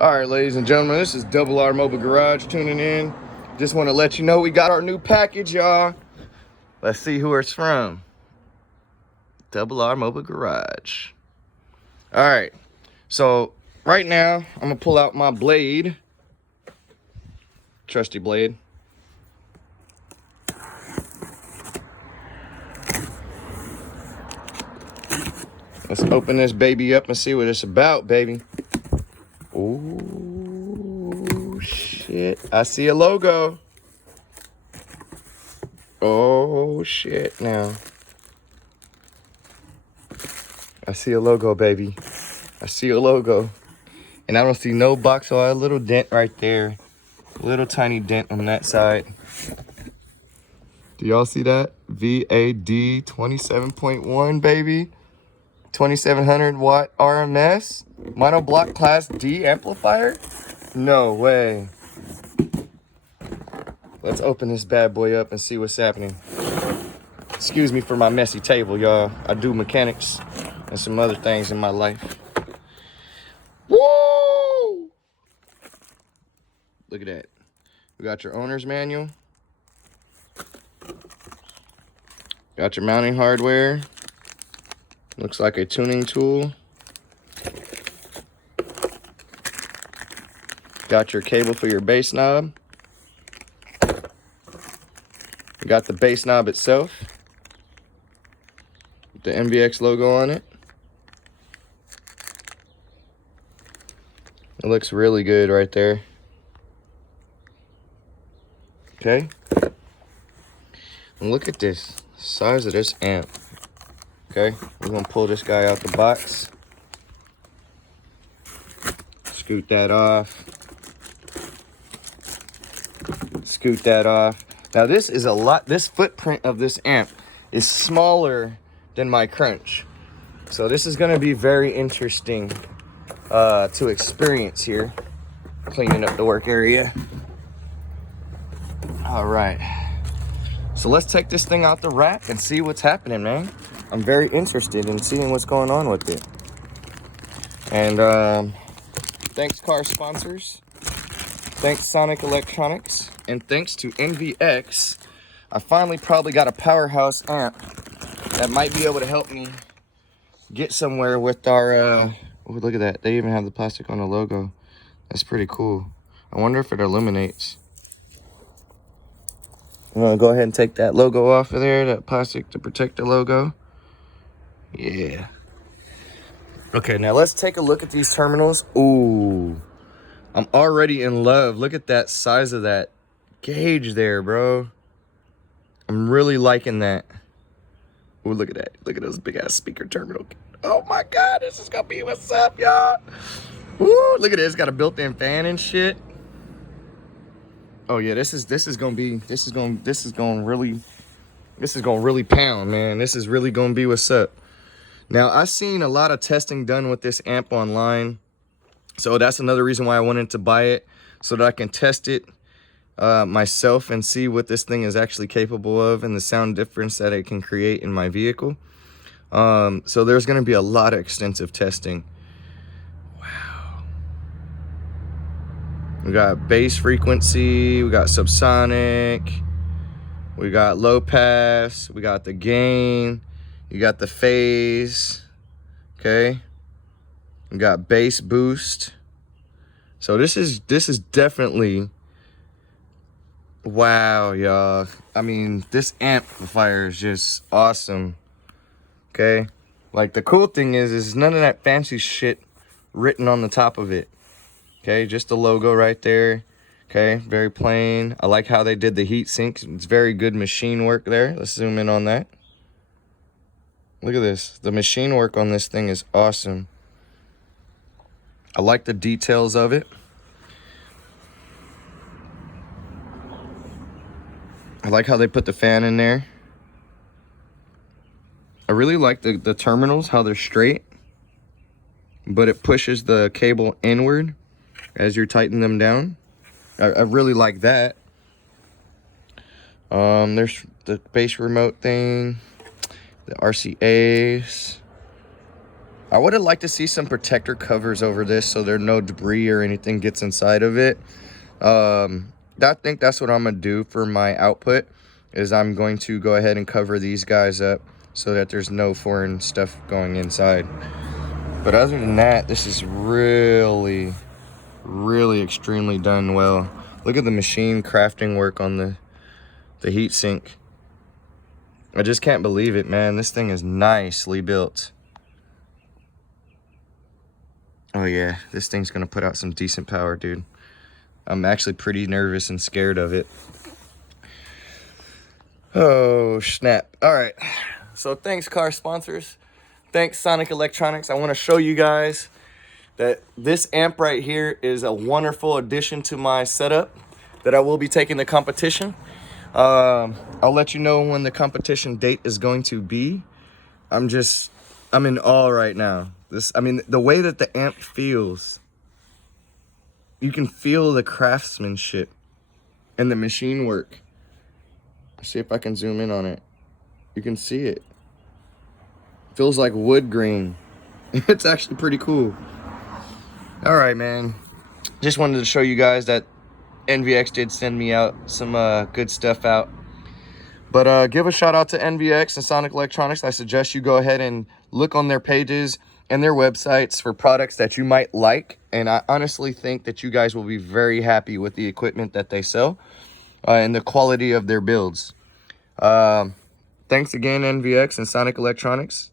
All right, ladies and gentlemen, this is DoubleRRmobilegarage tuning in. Just want to let you know we got our new package, y'all. Let's see who it's from. DoubleRRmobilegarage. All right, so right now I'm gonna pull out my blade, trusty blade. Let's open this baby up and see what it's about, baby. Oh shit! I see a logo. Oh shit! Now I see a logo, baby. I see a logo, and I don't see no box oil. A little dent right there, a little tiny dent on that side. Do y'all see that? VAD 27.1, baby. 2700 watt RMS monoblock class D amplifier. No way. Let's open this bad boy up and see what's happening. Excuse me for my messy table, y'all. I do mechanics and some other things in my life. Woo! Look at that. We got your owner's manual. Got your mounting hardware. Looks like a tuning tool. Got your cable for your bass knob. You got the bass knob itself. With the NVX logo on it. It looks really good right there. Okay. And look at this size of this amp. Okay, we're gonna pull this guy out the box. Scoot that off. Scoot that off. Now this is a lot, this footprint of this amp is smaller than my crunch. So this is gonna be very interesting to experience here. Cleaning up the work area. All right. So let's take this thing out the rack and see what's happening, man. I'm very interested in seeing what's going on with it. And thanks car sponsors. Thanks Sonic Electronics. And thanks to NVX, I finally probably got a powerhouse amp that might be able to help me get somewhere with our, oh, look at that. They even have the plastic on the logo. That's pretty cool. I wonder if it illuminates. I'm gonna go ahead and take that logo off of there, that plastic to protect the logo. Yeah. Okay, now let's take a look at these terminals. Ooh, I'm already in love. Look at that size of that gauge there, bro. I'm really liking that. Ooh, look at that. Look at those big ass speaker terminal. Oh my God, this is gonna be what's up, y'all. Ooh, look at this. It's got a built-in fan and shit. Oh yeah, this is gonna really pound, man. This is really gonna be what's up. Now, I've seen a lot of testing done with this amp online. So that's another reason why I wanted to buy it, so that I can test it myself and see what this thing is actually capable of and the sound difference that it can create in my vehicle. So there's gonna be a lot of extensive testing. Wow. We got bass frequency, we got subsonic, we got low pass, we got the gain, you got the phase, okay? We got bass boost. So this is definitely, wow, y'all. I mean, this amplifier is just awesome, okay? Like, the cool thing is none of that fancy shit written on the top of it, okay? Just the logo right there, okay? Very plain. I like how they did the heat sink. It's very good machine work there. Let's zoom in on that. Look at this. The machine work on this thing is awesome. I like the details of it. I like how they put the fan in there. I really like the terminals, how they're straight, but it pushes the cable inward as you're tightening them down. I really like that. There's the bass remote thing, the RCAs. I would have liked to see some protector covers over this so there no debris or anything gets inside of it. I think that's what I'm gonna do for my output, is I'm going to go ahead and cover these guys up so that there's no foreign stuff going inside. But other than that, this is really extremely done well. Look at the machine crafting work on the heatsink. I just can't believe it, man. This thing is nicely built. Oh yeah, this thing's gonna put out some decent power, dude. I'm actually pretty nervous and scared of it. Oh, snap. All right. So thanks, car sponsors. Thanks, Sonic Electronics. I want to show you guys that this amp right here is a wonderful addition to my setup that I will be taking the competition. I'll let you know when the competition date is going to be. I'm in awe right now. The way that the amp feels, you can feel the craftsmanship and the machine work. See if I can zoom in on it. You can see it. Feels like wood grain. It's actually pretty cool. All right, man. Just wanted to show you guys that NVX did send me out some good stuff out. But give a shout out to NVX and Sonic Electronics. I suggest you go ahead and look on their pages and their websites for products that you might like. And I honestly think that you guys will be very happy with the equipment that they sell and the quality of their builds. Thanks again, NVX and Sonic Electronics.